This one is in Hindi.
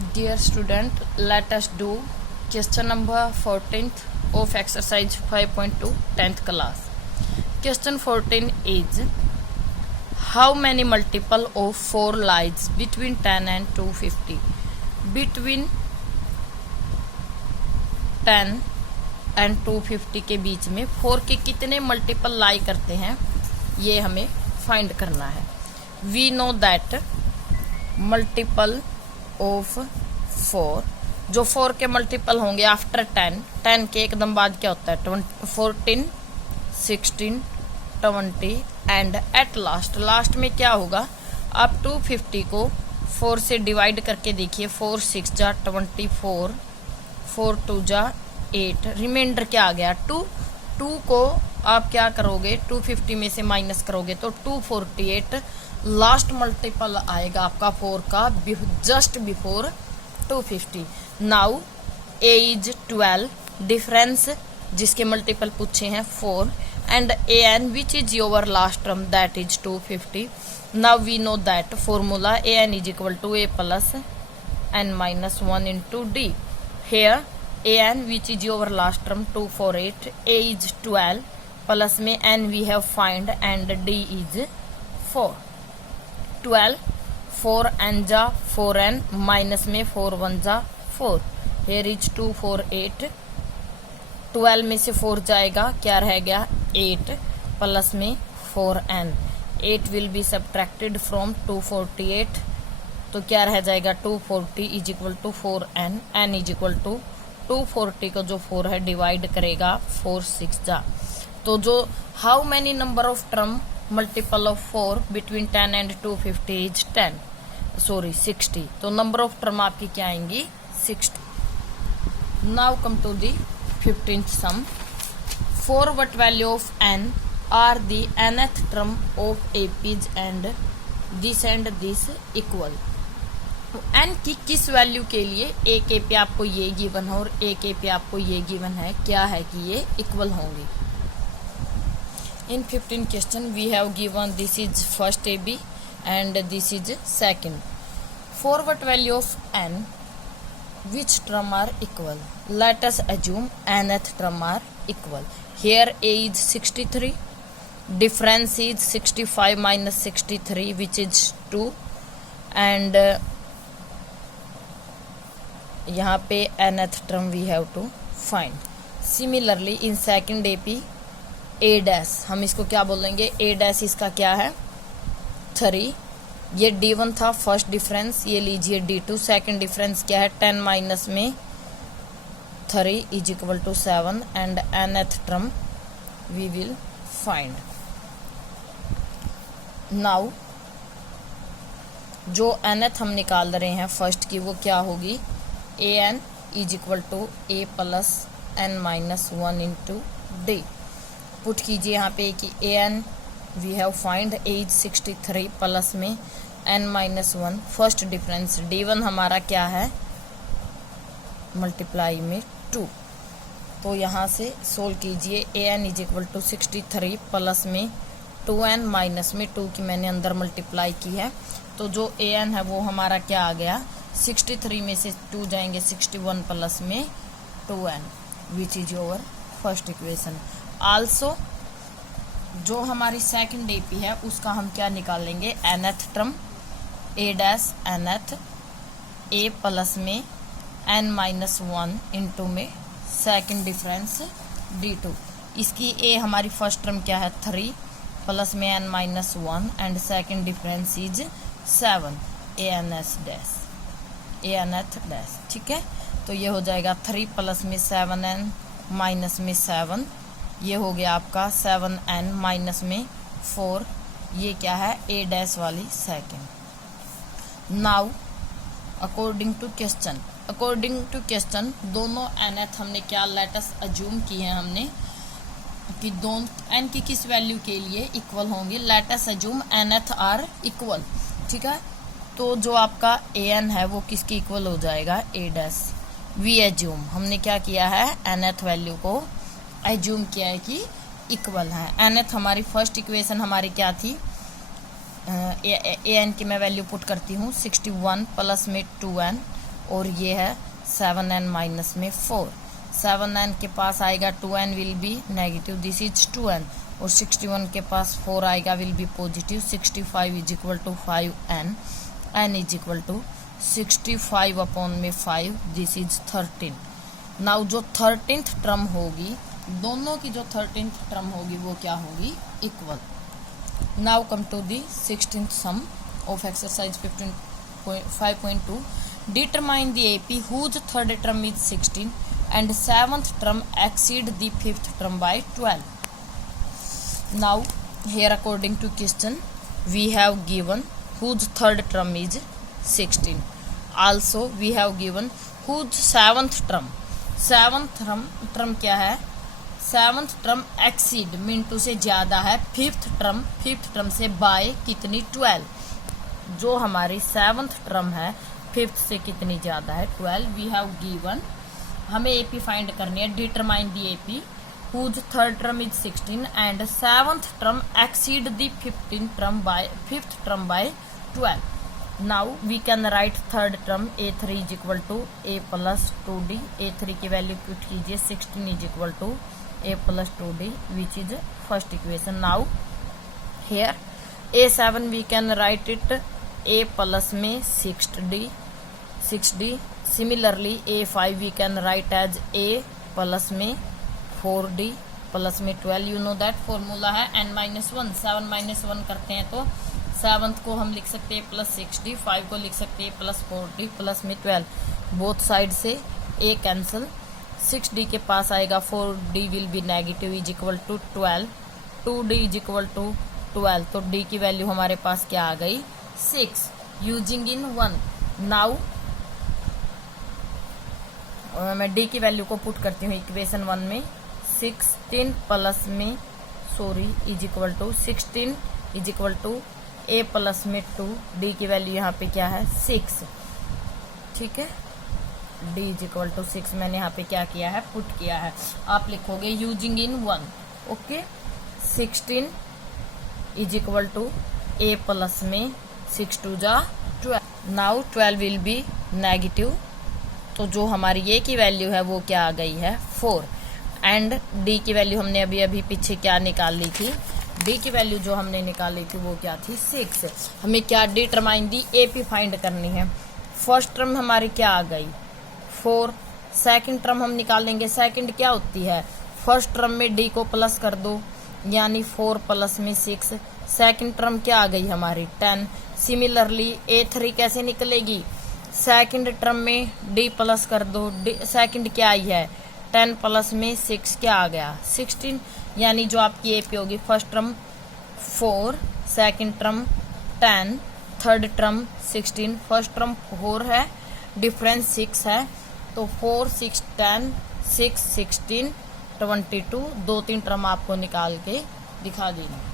Dear student, let us do question number 14th of exercise 5.2 10th class. Question 14 is, how many multiple of 4 lies between 10 and 250? Between 10 and 250 के बीच में 4 के कितने मल्टीपल लाई करते हैं, ये हमें फाइंड करना है. We know that multiple of 4, जो 4 के मल्टीपल होंगे आफ्टर 10 के एकदम बाद क्या होता है 14, 16, 20 एंड एट लास्ट में क्या होगा. आप 250 को 4 से डिवाइड करके देखिए. 4 6 जा 24, 4 2 जा 8, रिमाइंडर क्या आ गया 2 को आप क्या करोगे 250 में से माइनस करोगे तो 248. लास्ट मल्टीपल आएगा आपका 4 का just before 250. Now A is 12, difference जिसके मल्टीपल पूछे हैं 4 and A N which is your last term that is 250. Now we know that formula A N is equal to A plus N minus 1 into D. Here A N which is your last term 248, A is 12 plus में N we have find and D is 4. 12 4 N जा 4 एन माइनस में 4 1 जा 4. Here is 248. 12 में से 4 जाएगा क्या रह गया 8 प्लस में 4 n. 8 will be subtracted from 248 तो क्या रह जाएगा 240 is equal to 4 n. N is equal to 240 को जो 4 है डिवाइड करेगा 4 6 जा. तो जो how many number of term multiple of 4 between 10 and 250 is 60. तो नंबर ऑफ टर्म आपकी क्या आएंगी 60. Now come to the 15th sum. For what value of n are the nth term of APs and this equal. N की किस वैल्यू के लिए ए के पे आपको ये गिवन है और ए के पे आपको ये गिवन है, क्या है कि ये इक्वल होंगे. In 15 question we have given this is first AB and this is second. For what value of n which term are equal? Let us assume nth term are equal. Here A is 63, difference is 65 minus 63 which is 2 and यहाँ पे nth term we have to find. Similarly in second AP A dash, हम इसको क्या बोलेंगे ए डैश, इसका क्या है 3. ये D1 था फर्स्ट डिफरेंस, ये लीजिए D2. सेकंड डिफरेंस क्या है 10 माइनस में 3 is equal to 7 and nth term we will find. Now जो nth हम निकाल रहे हैं फर्स्ट की वो क्या होगी A N is equal to A plus N minus 1 into D. Put कीजिए यहाँ पे कि A N we have find A is 63 plus में N minus 1 first difference. D1 हमारा क्या है मल्टीप्लाई में 2. तो यहाँ से सोल्व कीजिए. A N is equal to 63 plus में 2n माइनस में 2 की मैंने अंदर मल्टीप्लाई की है. तो जो ए एन है वो हमारा क्या आ गया 63 में से 2 जाएंगे 61 प्लस में 2n which is your first equation. Also जो हमारी सेकंड एपी है उसका हम क्या निकालेंगे nth टर्म ए डैश nth ए प्लस में n माइनस 1 इंटू में सेकंड डिफरेंस D2. इसकी ए हमारी फर्स्ट टर्म क्या है 3 प्लस में n minus 1 and second difference is 7 nth dash. ठीक है, तो ये हो जाएगा 3 प्लस में 7n माइनस में 7, ये हो गया आपका 7n माइनस में 4. ये क्या है ए डैश वाली second. Now according to question दोनों nth हमने क्या लेटस अज्यूम की है हमने कि दोनों n की किस वैल्यू के लिए इक्वल होंगे. Let's assume nth are equal. ठीक है, तो जो आपका an है वो किसकी इक्वल हो जाएगा ए डैश. वी एज्यूम हमने क्या किया है nth वैल्यू को एज्यूम किया है कि इक्वल है. nth हमारी फर्स्ट इक्वेशन हमारी क्या थी ए एन की मैं वैल्यू पुट करती हूँ 61 प्लस में 2n और ये है 7n माइनस में 4। 7n के पास आएगा 2n will be negative, this is 2n, और 61 के पास 4 आएगा will be positive. 65 is equal to 5n, n is equal to 65 upon में 5, दिस इज 13। नाउ जो 13th टर्म होगी, दोनों की जो 13th टर्म होगी वो क्या होगी, equal. Now come to the 16th sum of exercise 5.2। Determine the AP whose third term is 16 and 7th term exceed the 5th term by 12. Now here according to question we have given whose third term is 16. Also we have given whose 7th term, 7th term क्या है, 7th term exceed मिनटू से ज्यादा है 5th term से by कितनी, 12। जो हमारी 7th term है 5th से कितनी ज्यादा है, 12। वी हैव गिवन, हमें AP फाइंड करनी है। Determine the AP whose third term is 16 and 7th term exceed the 5th term by 12. Now we can write third term A3 is equal to A plus 2D। A3 की वैल्यू पुट कीजिए, 16 is equal to A plus 2D which is first equation। Now here A7 we can write it A plus में 6D। Similarly A5 we can write as A plus में 4D प्लस में 12। यू नो दैट फॉर्मूला है n-1, 7 माइनस 1 करते हैं तो 7th को हम लिख सकते हैं प्लस 6D, 5 को लिख सकते हैं प्लस 4D प्लस में 12। बोथ साइड से A कैंसिल, 6D के पास आएगा 4D will be negative is equal to 12, 2D is equal to 12, तो D की वैल्यू हमारे पास क्या आ गई, 6 यूजिंग इन 1। नाउ मैं D की वैल्यू को पुट करती हूँ इक्वेशन 1 में, 16 प्लस में is equal to 16 is equal to A plus में 2, D की वैल्यू यहाँ पे क्या है, 6। ठीक है, D इज इक्वल टू 6 मैंने यहाँ पे क्या किया है, पुट किया है। आप लिखोगे using in 1, okay. 16 is equal to A plus में 6 2 जा 12। नाउ 12 विल बी नेगेटिव, तो जो हमारी A की वैल्यू है वो क्या आ गई है, 4। एंड D की वैल्यू हमने अभी अभी पीछे क्या निकाल ली थी, D की वैल्यू जो हमने निकाली थी वो क्या थी, 6। हमें क्या डिटरमाइन दी AP फाइंड करनी है। फर्स्ट टर्म हमारी क्या आ गई, 4। सेकंड टर्म हम निकालेंगे, सेकंड क्या होती है, फर्स्ट टर्म में D को प्लस कर दो यानी 4 प्लस में 6। सेकंड टर्म क्या आ गई हमारी, 10। सिमिलरली A3 कैसे निकलेगी, सेकंड टर्म में D प्लस कर दो, सेकंड क्या आई है, 10 प्लस में 6 क्या आ गया, 16। यानी जो आपकी AP होगी, first term 4, second term 10, third term 16, first term 4 है, डिफरेंस 6 है, तो 4 6 10 6 16 22, 2-3 टर्म आपको निकाल के दिखा देना।